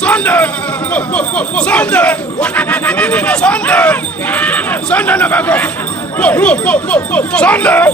Sunday! Sunday! Sunday! Sunday never go! Sunday!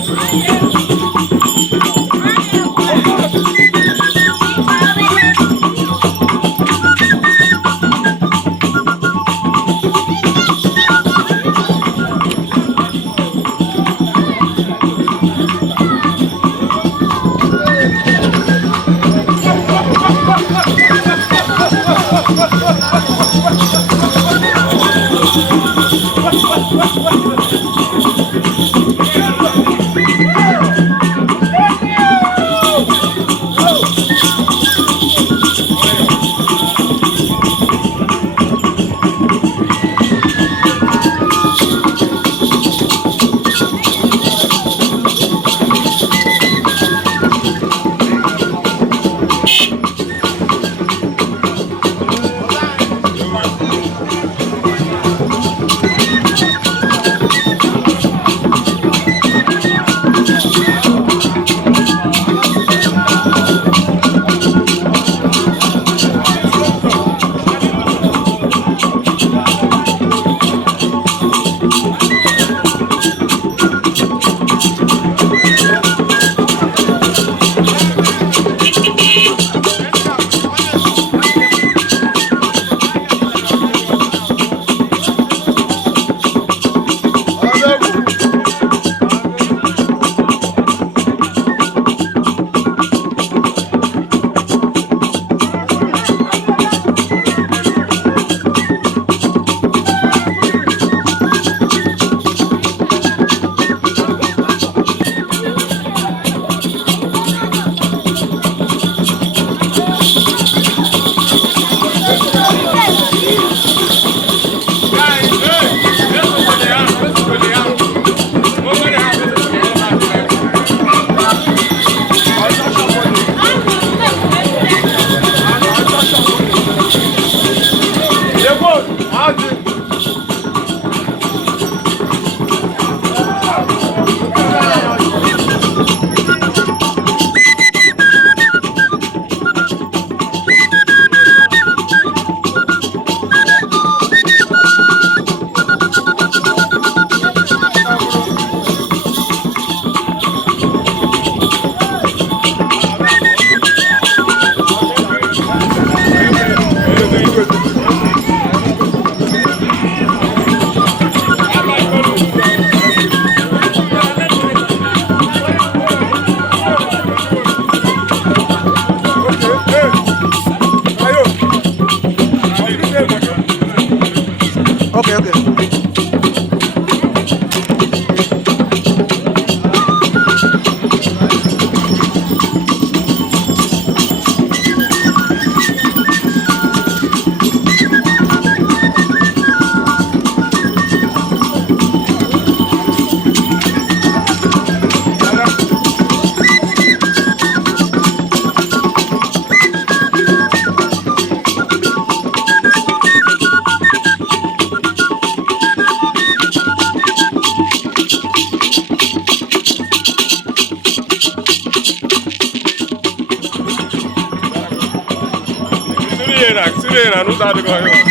Sirena, não dá de correr.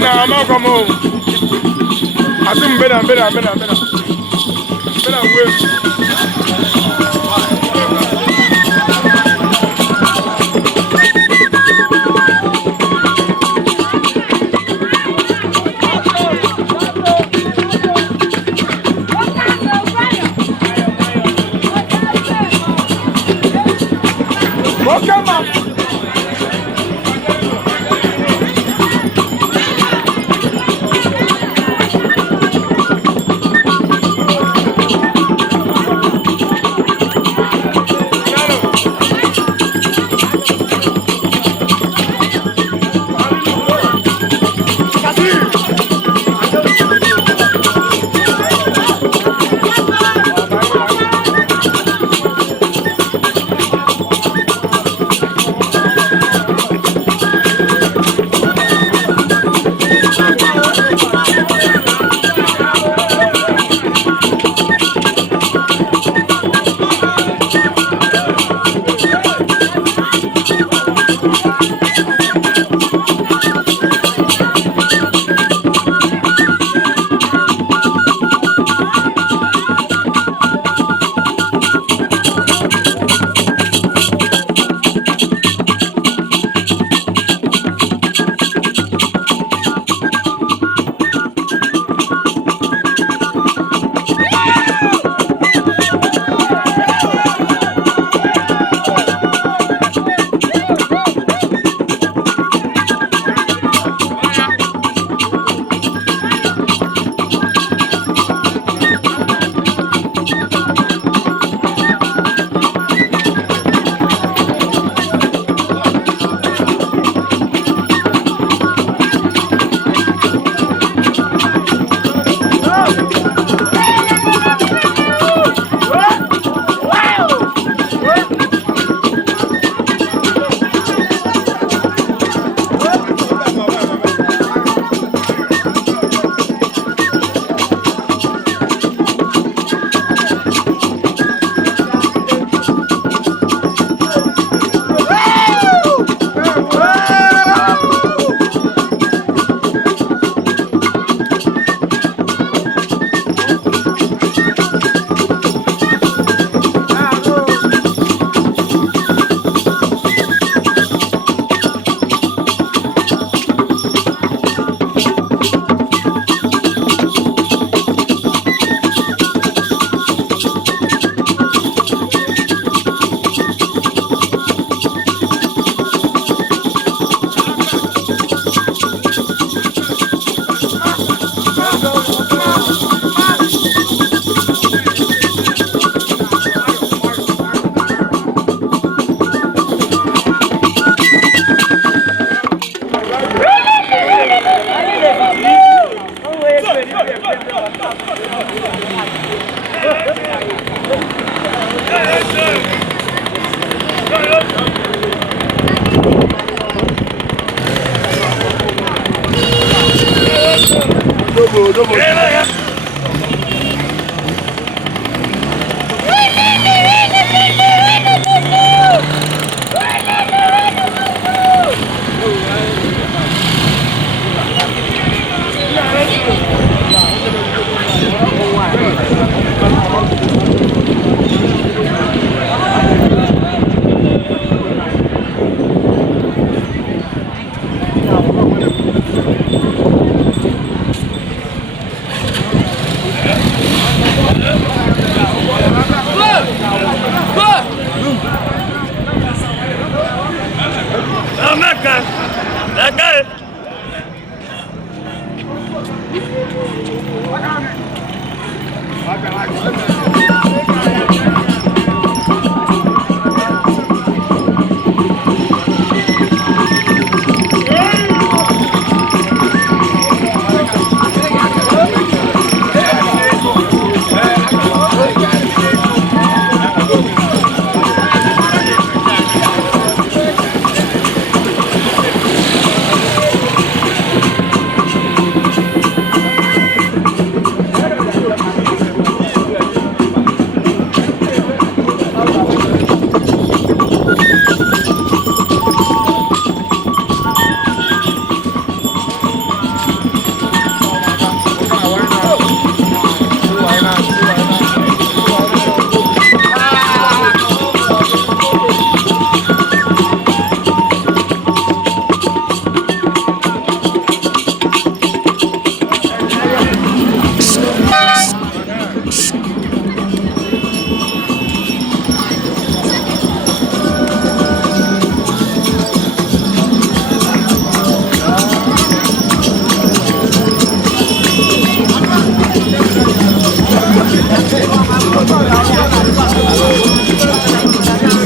Nah, I'm not coming home. I think better.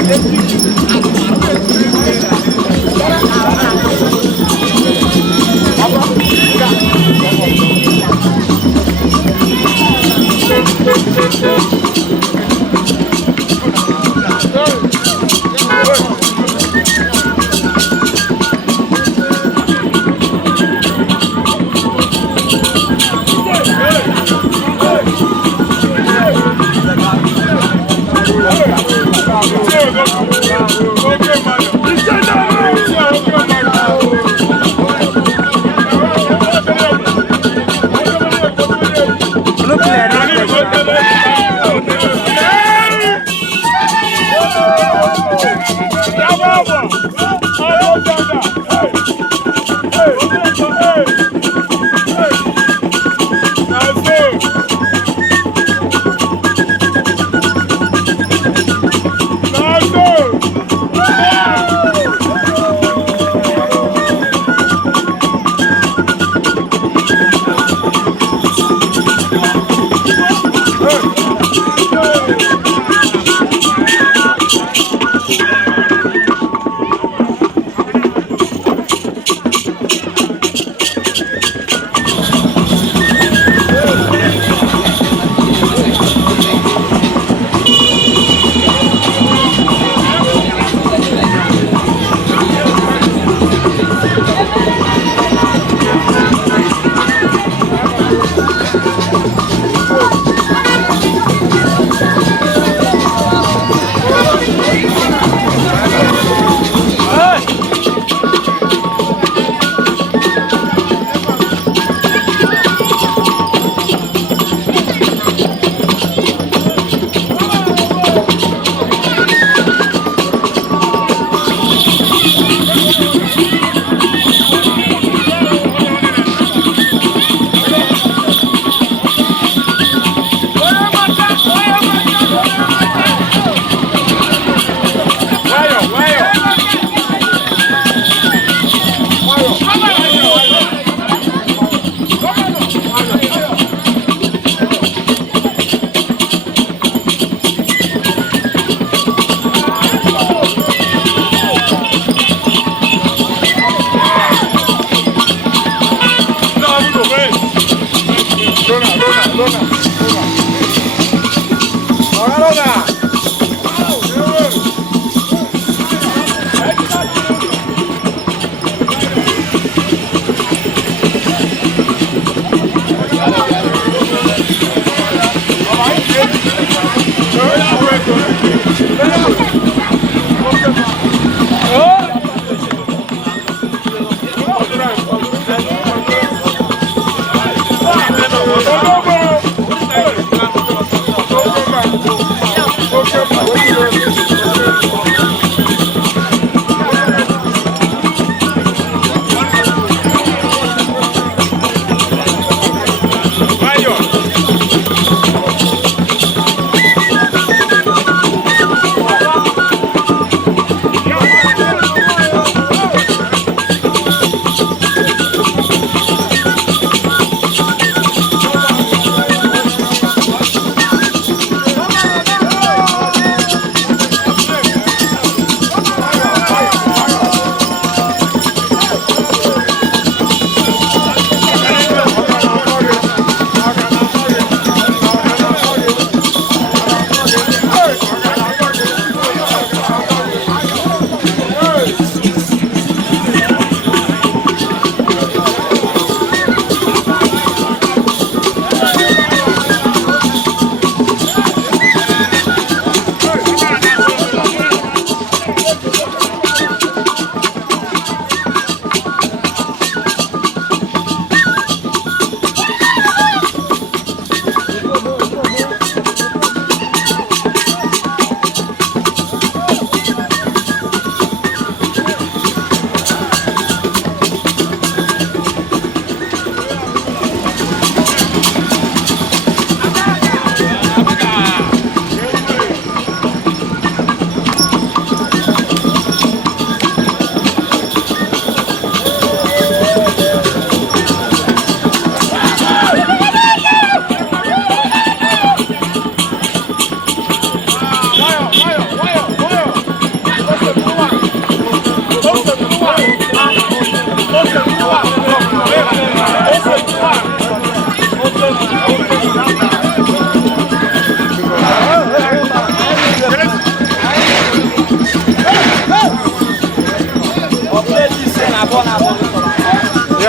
Hey!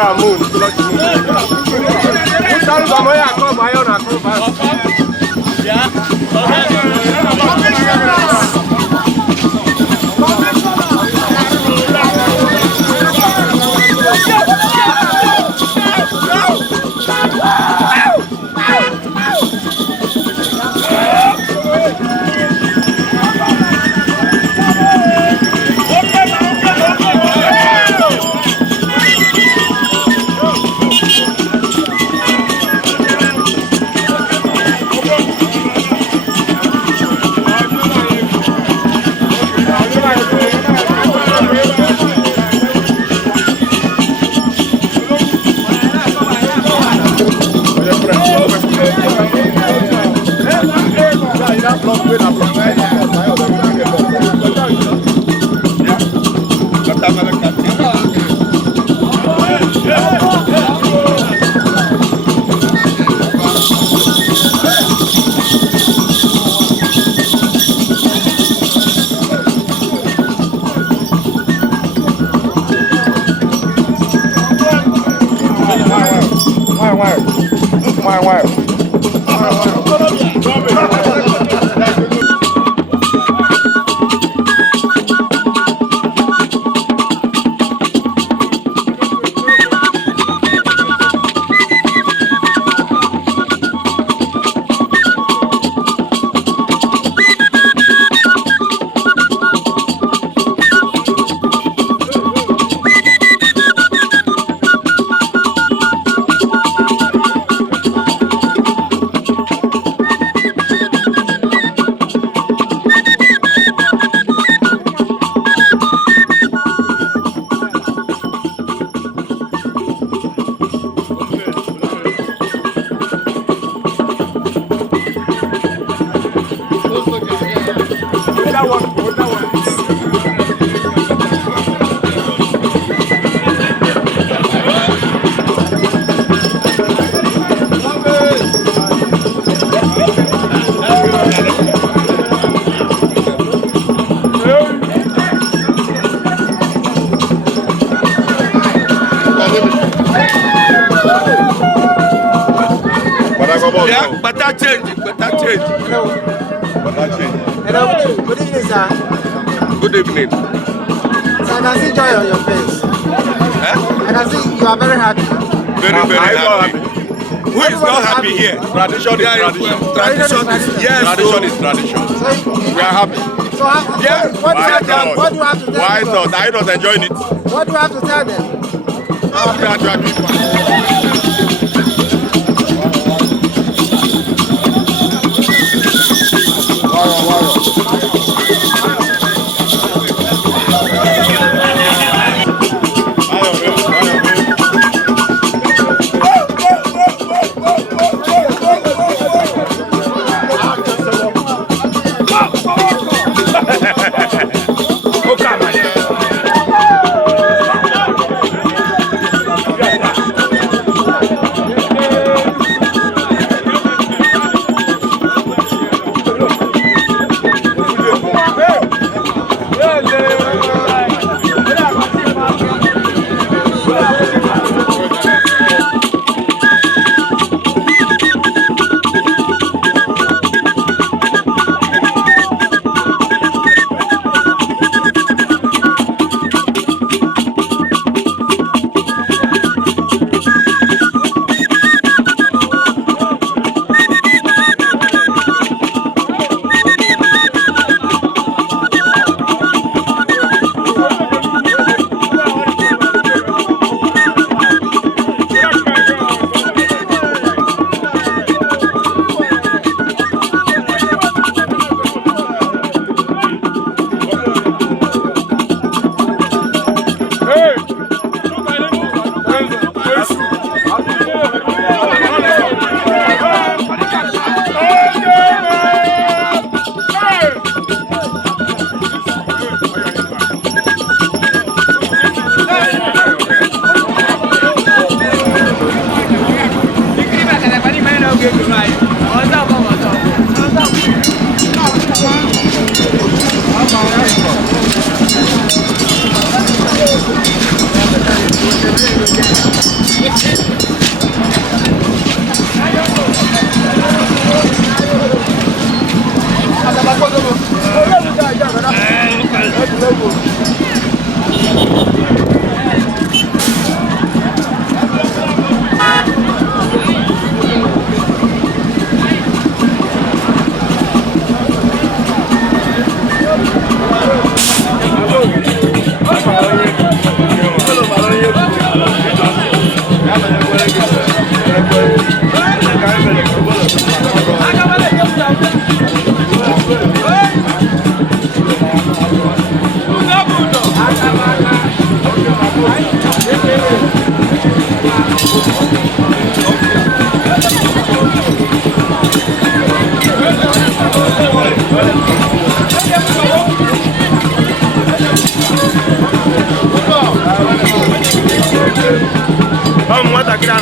Yeah, moon. Yeah, but that change. Hello, good evening, sir. Good evening. So I can see joy on your face. Eh? I can see you are very happy. Very happy. Who is not happy here? Tradition is tradition. Tradition is yes. Tradition is tradition. So, We are happy. so Yeah. what do you have to tell Why them? not? Are you not enjoying it? What do you have to tell them? We are doing it.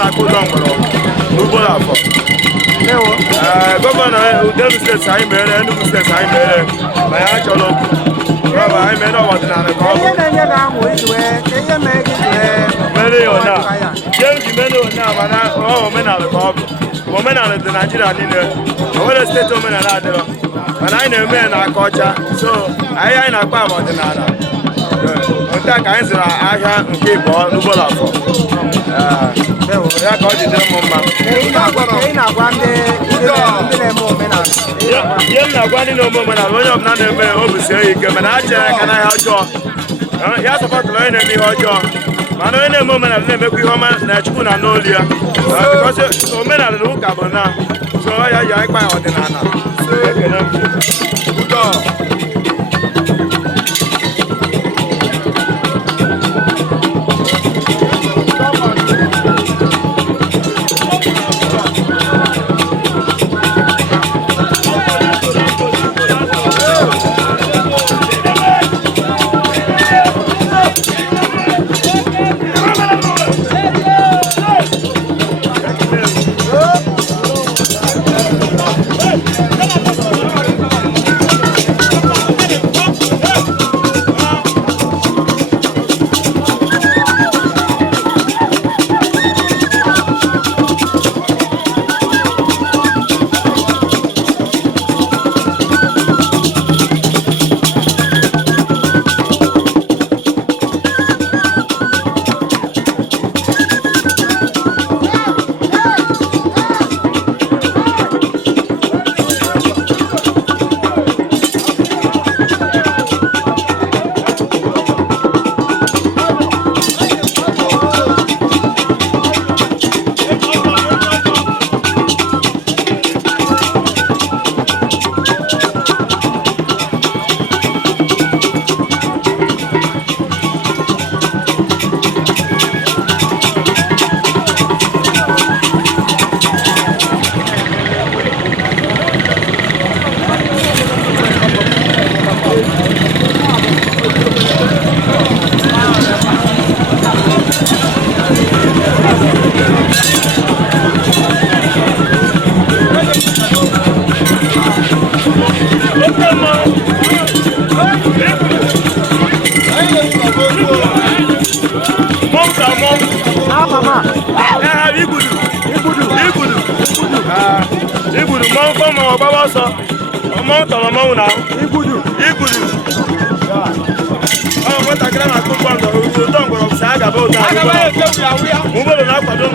na-akpọ ụdọ mgbọrọgwụ n'ugbo afọ gọvanọ Delta steeti anyị mere Enugu steeti anyị mere ma ya chọrọ rọba anyị mere ọdịnala ka ọ bụ mere ya ụna ihe ji mere ụna mana omenala ka ọ bụ omenala dị Naịjirịa niile o nwere steeti omenala adịrọ mana anyị na-eme ya n'aka ọcha so anyị na-akpa agba ọdịnala nke a ka anyị zụrụ ahịa nke ịbụọ n'ugbo afọ ya ka ọ ji dịrị m mma ihe m na-agwa ndị na-eme omenala onye ọbụla na-eme obi sie ya ike mana ha chere aka n'ahịa ọjọọ ya sọpọtụrụ onye na-eme ihe ọjọọ mana onye na-eme omenala na-emekwa ihe ọma na Chukwu na n'olu ya omenala na ụka bụ na so ya ji ịkpa ya ọdịnala ekele m Igudu mmanwụ kpọmọ ọgbaba ọsọ mmanwụ tọrọ mmanwụ na igudu nwatakịrị na-akụ mgbọndọ ụtọ mgbọrọgwụ si agaba ụtọ ụgbọelu na-akwado m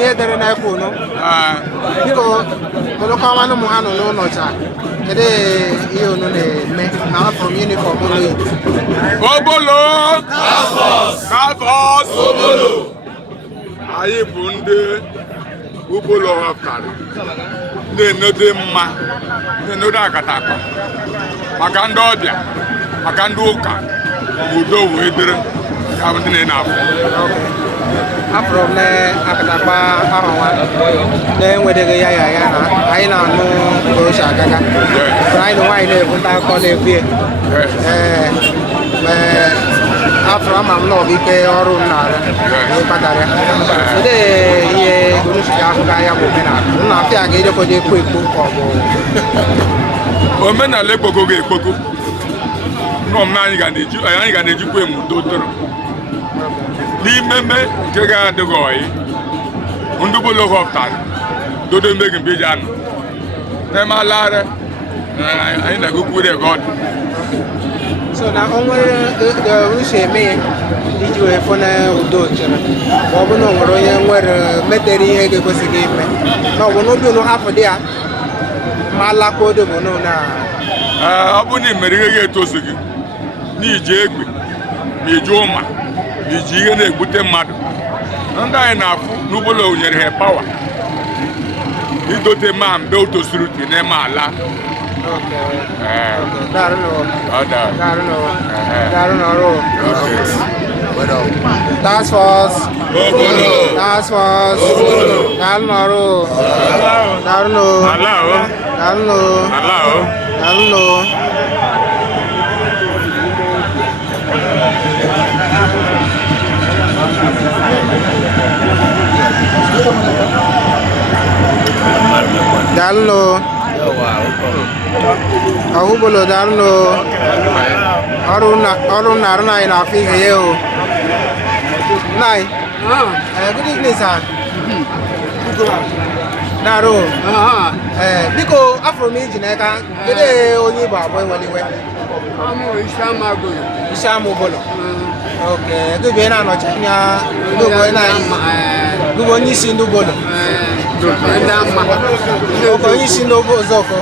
ihe dere na ekwu no. Biko olokwa no mo hanu no no cha. Kede ihe unu na-eme na from uniform unu yi. Obolo! Kavos! Obolo! Anyị bụ ndị Obolo họpụtara. Na-enode mma, na-enode akatakpa. Maka ndị ọbịa, maka ndị ụka, udo wee dịrị. Ya bụ ndị na-afụ. Afro na akatakpa ahụ nwa na-enwedeghị ya na anyị na-anụ Orochi Agaga. Anyị na nwaanyị na-ebute akụkọ na-ebie. Afro ama m n'ọbụ ike ọrụ m na-arụ ịkpatara ya. Ndị ihe Orochi Agaga ya bụ omenala. Nna apịa ga-ejekọje ekpo ekpo ka ọ bụ. Omenala ekpoko ga-ekpoko. N'ọmụma anyị ga na-ejikwa emudo toro. N'imeme nke ga-adịghị ọyị ndị Obolo họpụtara dodo mgbe mgbe ji anọ n'eme alarị anyị na-agụkwuru ego ọdụ. So na o nwere Orochi eme ya iji wee fụ na udo chere ma ọ bụ na o nwere onye nwere metere ihe ga-ekwesịghị ime na ọ bụ n'obi unu hapụ dị ya ma alakwa odobo na ọ bụ na ị mere ihe ga-etozu gị n'iji egbe ma iji ụma iji ihe na-egbute mmadụ ndị anyị na-afụ n'Obolo nyere ha pawa idote ma mgbe o tosuru ti n'ime ala. Task force Obolo. Task force Obolo. Dalụnọrụ Dalụnọ Obolo dalụnọ ọrụ na-arụ na anyị na-afụ ihe ya o. Nai. Good evening, sir. Naro. Biko afro m iji n'aka kedu onye Igbo abụọ nweliwe? Isham Obolo. Okay, gụbụ na-anọchi anya gụbụ onye isi ndị Obolo. Onye isi ndị Ozoko.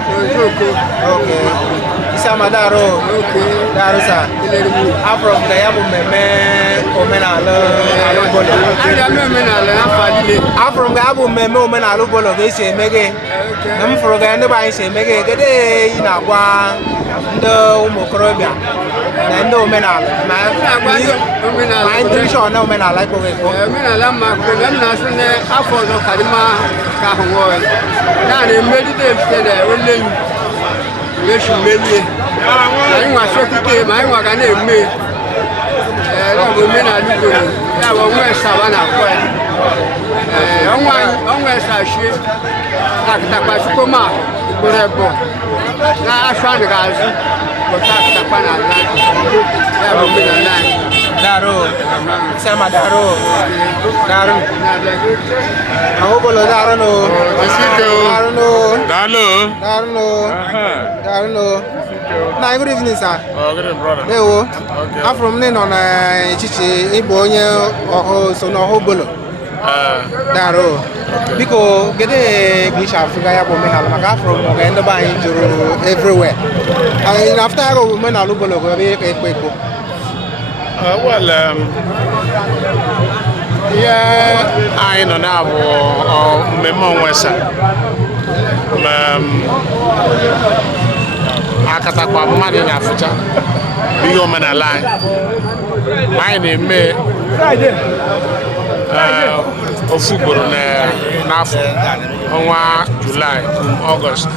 Okay. Isama Daro. Daro sa. Afro m ya bụ mmemme omenala Obolo. Afro m ya bụ mmemme omenala Obolo ga-esi eme gị. Na m fụrụ ga ndị be anyị si eme gị. Kedu ị na-agwa ndị ụmụ okorobịa na ndị omenala ma anyị tradishọn na omenala ikpoghe ekpo. Omenala mma kwere m na-asị na afọ ọzọ ka dị mma ka ahụ nwụọ ya. Na-emegide ebite na ole m echi melie. Anyị nwa sekute ma anyị nwa ga na-eme ya bụ omenala Igbo ya bụ ọnwa esaba na akwa ya. Ọnwa esashie akịtakpa sikoma ugboro ebo na-asụ anụ ga-azụ bọta akịtakpa na ala ya bụ omenala anyị. Daro, Isama Daro. Obolo Daro no. Na good evening, sir. Good evening, brother. Ewo. I'm from Nino na Chichi Igbo onye so na Obolo. Daro. Biko gede Glisha Africa ya bụ omenala maka from mo ga ndị be anyị juru everywhere. And after I go omenala Obolo go be ekpekpo. Well, anyị nọ na-abụ mmemme onwesa akatakpa mmadụ na-afụcha ihe omenala anyị na-eme ofu ugboro n'afọ ọnwa Julaị Ọgọst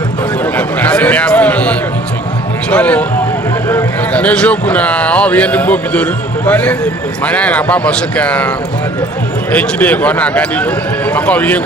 n'eziokwu na ọ bụ ihe ndị Igbo bidoro mana anyị na-agba mbọsị ka ejide ka ọ na-aga n'ihu maka ọ bụ ihe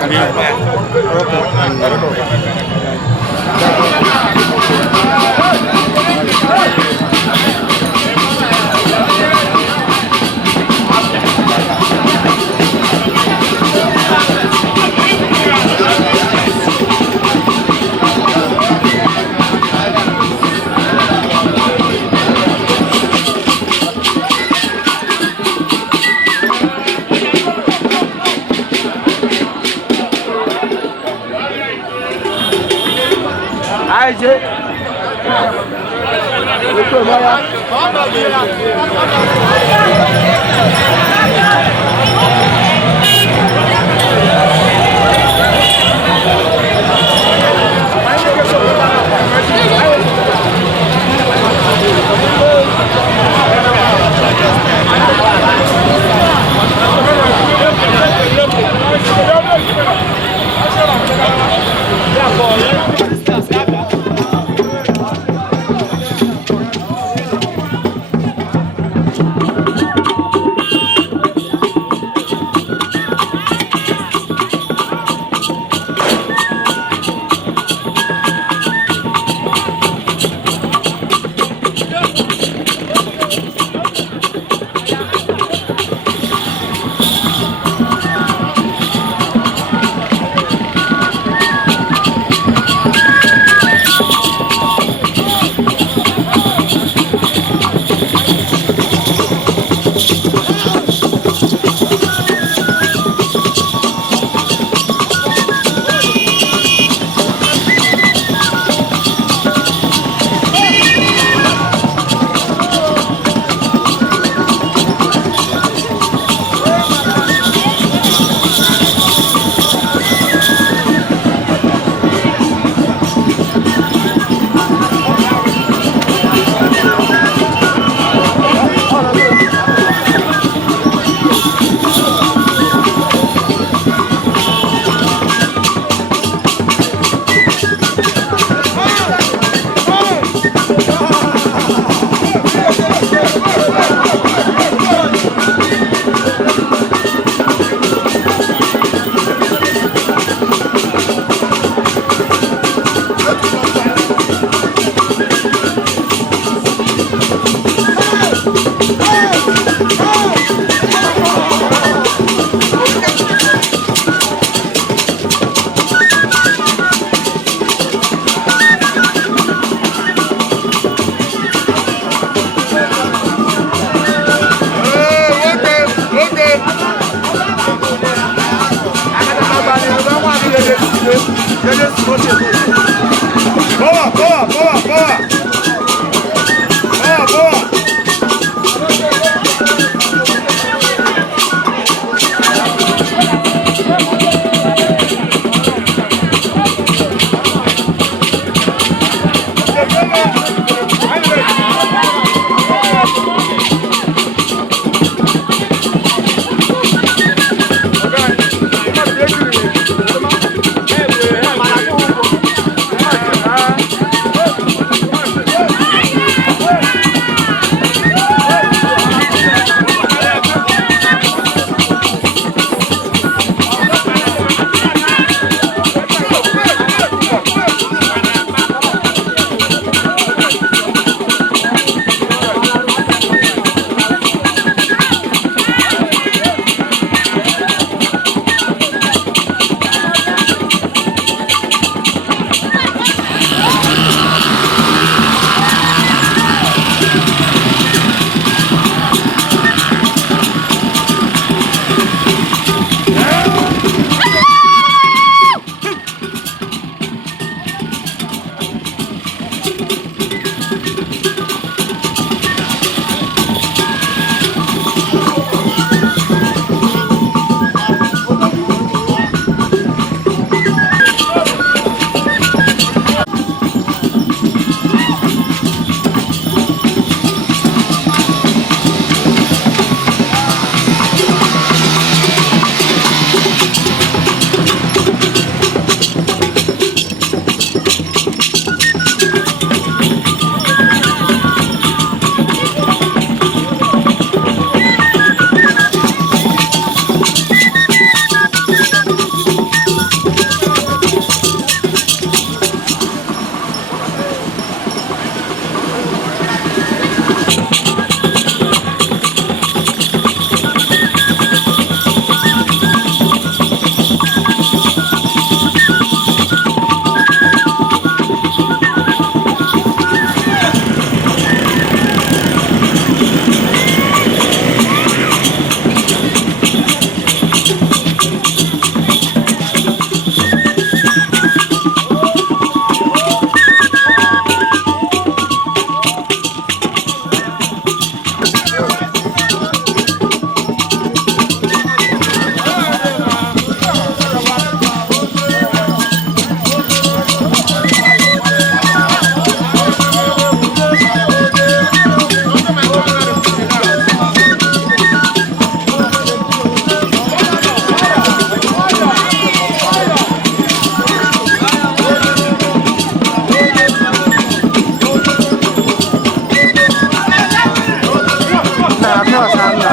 ihe ọsa nna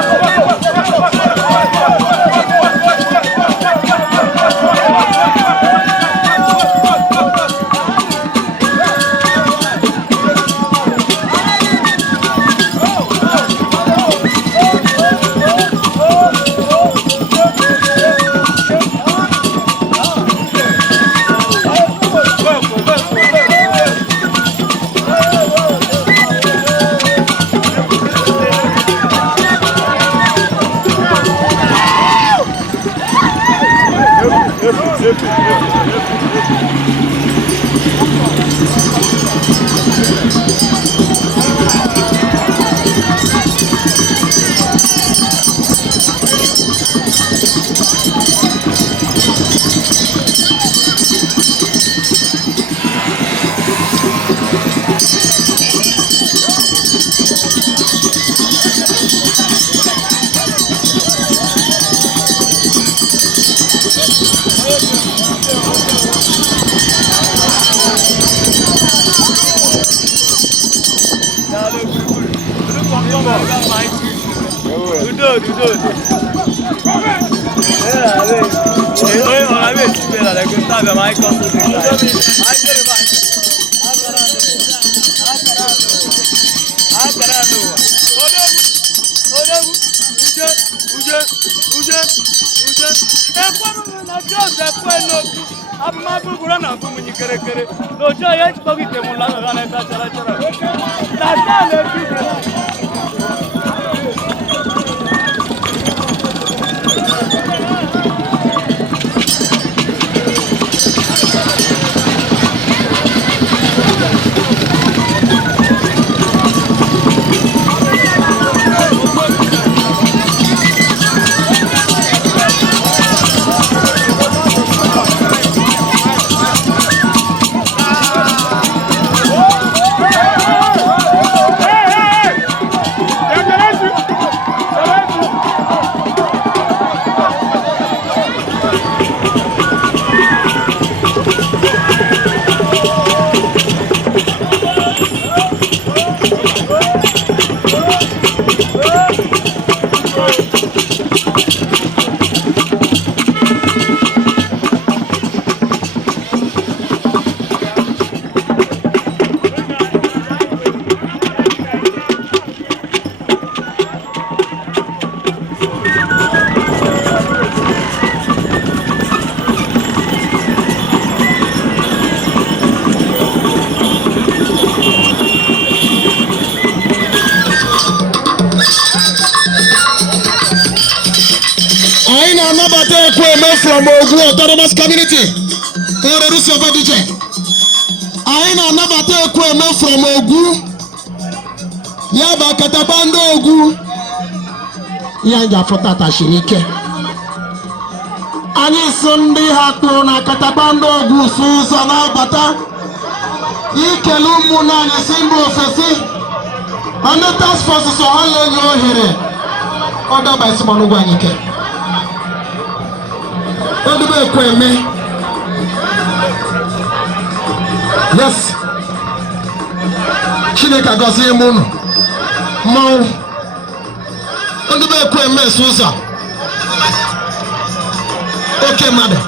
from Ogun Autonomous Community. I na anabata ekweme from Ogun. Yaba katabando Ogun. Yanja fotata shirike. Ani sundi hatu na katabando Ogun susa na bata. Ikelumu na ni simbo ofesi. Ane task force so hale nyo here. Oda ba isi manu gwanyike. Odube ekweme. Yes. Chineke gozie munu. Mau. Odube ekweme susa. Okay, madam.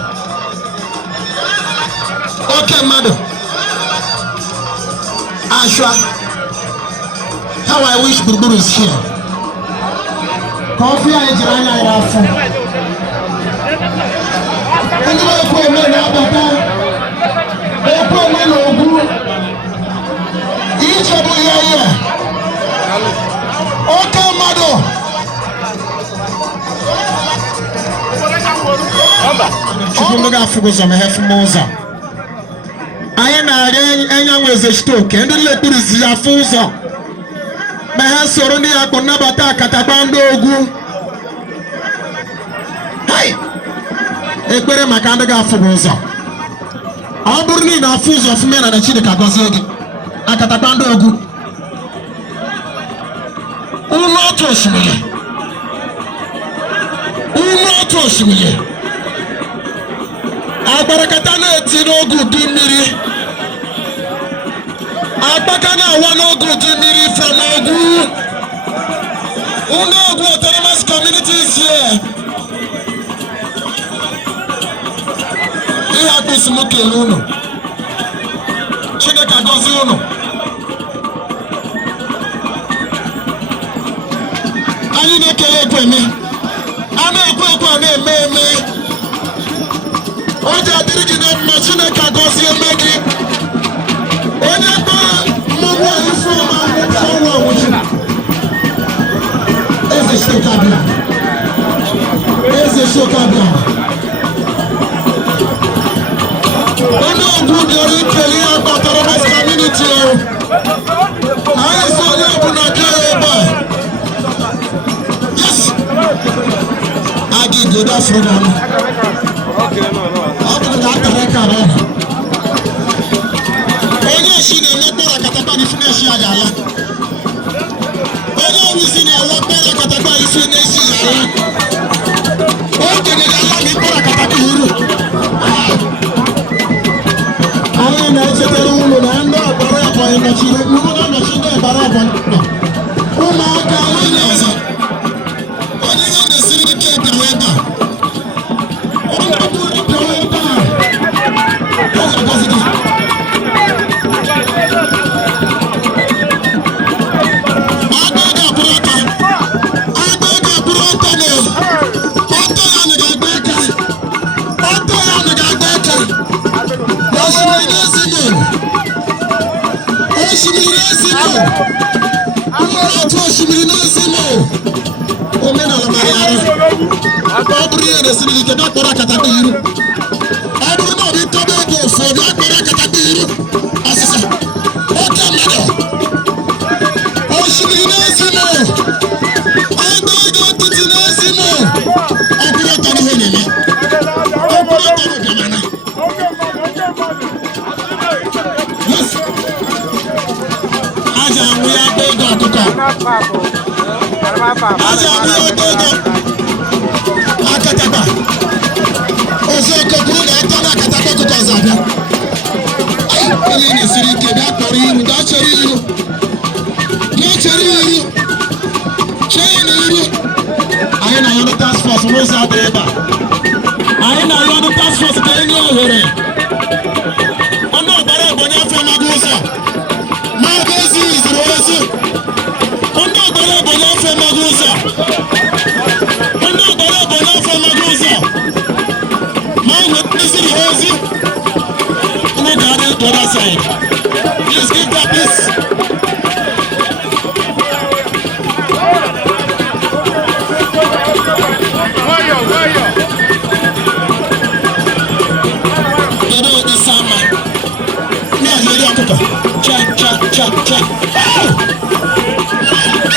Okay, madam. Ashwa. How I wish Burburu is here. Coffee and Jirana Rafu. And the way for men Abata, they put men Ogu. Each of you here. Okay, madam. Chukumbuga fukuza mehefu moza. Ayana enya mweze shtoke. Endo le turisi ya fuza. Mehe soroni ya konabata katabando Ogu. Hai! Ekpere makanda ga fukuza. Aburni na fuza fumena na chide kagozegi. Akatabando Ogu. Unoto oshimile. Unoto oshimile. Abarakatana eti n'ogu dị mmiri. Agbaka na awa n'ogu dị mmiri from Ogu. Unogwu Autonomous Communities here. Ihe akpịsị m kele unu. Chineke agọzie unu. Anyị na-ekele ekweme. A na-ekwe ekwe a na-eme eme. O ji adịrị gị na mma Chineke agọzie eme gị. Onye kpọrọ mmọnwụ a ife ọma ọnwụ ọnwụchi. Eze Shokabia. Eze Shokabia. Onye ọgwụ bịara ikele ihe kpatara mas community o. Anyị si onye ọbụla bịa ebe a. Yes. Agi godo afro na ọnụ. Ọ bụrụ na akara ịkara ọnụ. Onye esi na-eme kpọrọ katakpa n'ifu na-esi ya ga-ala. Onye ọrụzi na-awa kpọrọ katakpa n'ifu na-esi ya ala. O kere ya ala na ịkpọrọ katakpa iru. Anyị na-echetara ụlọ na ndị ọgbara ọgbara nọchiri ụlọ nọchi ndị ọgbara ọgbara ụmụaka onye ọzọ onye ihe na-esiri ike bịawa ebe a onye ọbụla bịawa ebe a ọ ga-agọzi gị agba ga-abụrụ ọta agba ga-abụrụ ọta na ọta ya na ga-agba aka ọta ya na ga-agba aka osimiri n'ezimo osimiri n'ezimo otu osimiri n'ezimo omenala mara arụ ọ bụrụ ihe na-esiri ike bịa kpọrọ akatakpa iru ọ bụrụ na ọ bụ itobe ego ụfọdụ akpọrọ akatakpa iru ọsịsa oke mmadụ osimiri n'ezimo agba ego ntụtụ n'ezimo ọ bụrụ ọtọ n'ihe na-eme ọ bụrụ ọtọ n'ụbịamana yes aja anwụ ya agba ego ọkụkọ aja anwụ ya agba ego akatakpa ozu okokuru na-eto na akatakpa ọkụkọ ọzọ abịa onye na-esiri ike bịa kpọrọ iru gaa chere iru gaa chere iru chee na iru anyị na yọnụ task force n'ụzọ adịrị ebe a anyị na yọnụ task force ka enye ohere ọnụ ọgbara ọgbanye afọ amaghị ụzọ ma ọ bụ ezi izuru ozi ọnụ ọgbara ọgbanye afọ amaghị ụzọ ọnụ ọgbara ọgbanye afọ amaghị ụzọ ma ọ bụ eziri ozi unu ga-adị the other side please give that peace.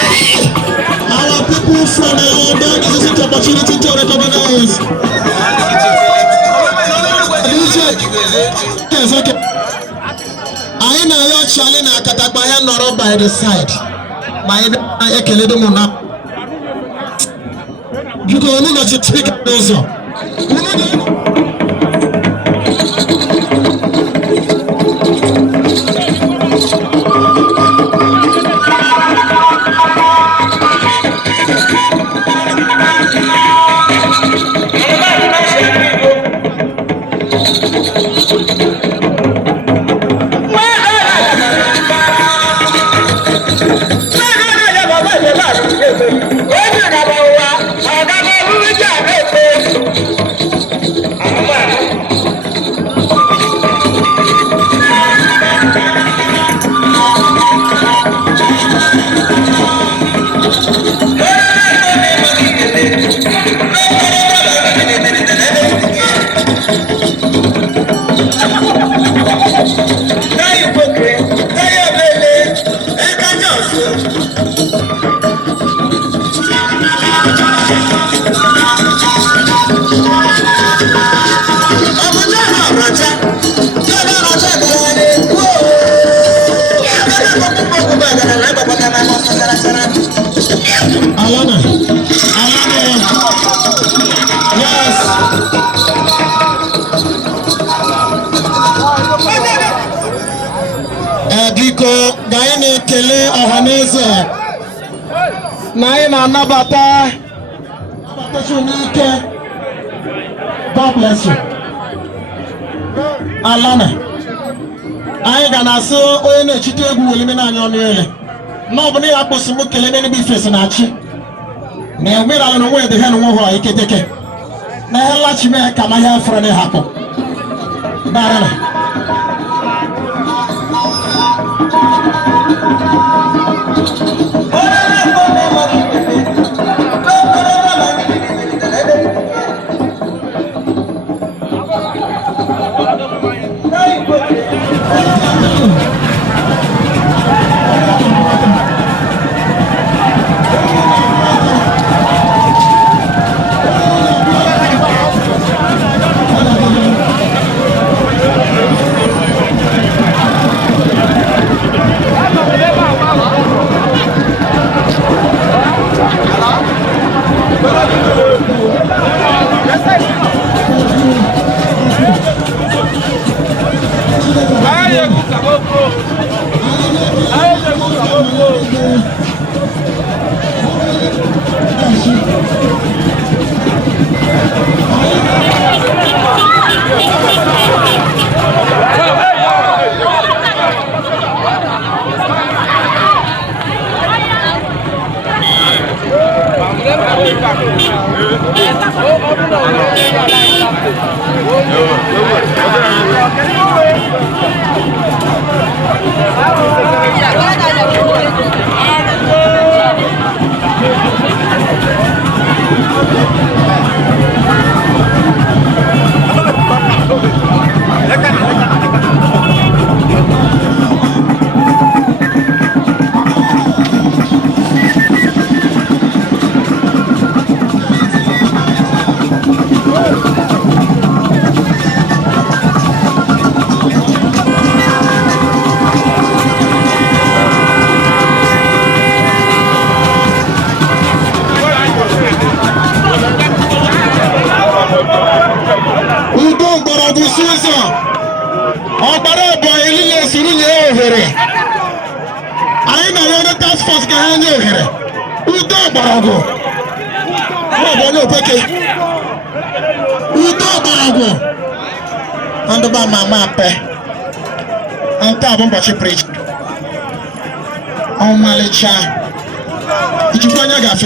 Our people from the this is the opportunity to recognize. Yes, okay. I know you're Charlie na akatakpa ya nọrọ by the side. Ma ebe ekele dị mụ na. Biko unu nọchi speak n'ụzọ. Alana, yes. Biko, ga anyị na-ekele ọhaneze na anyị na-anabata n'ike. God bless you. Alana. Anyị ga na-asị onye na-echite egwu welime n'anya ọnụ ele. N'ọbụna ya kpụsị m kelee n'ebe ifesi na-achị. Na enwere ala n'onwe dị ha n'onwe ha iketeke. Na ihe nlachi mee ka ma ihe fọrọ n'ịhapụ. Darana. Preach. Oh, Malicha. Did you find your gaff?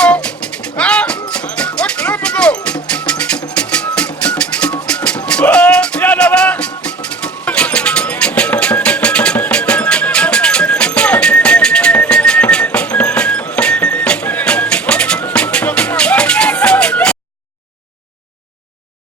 I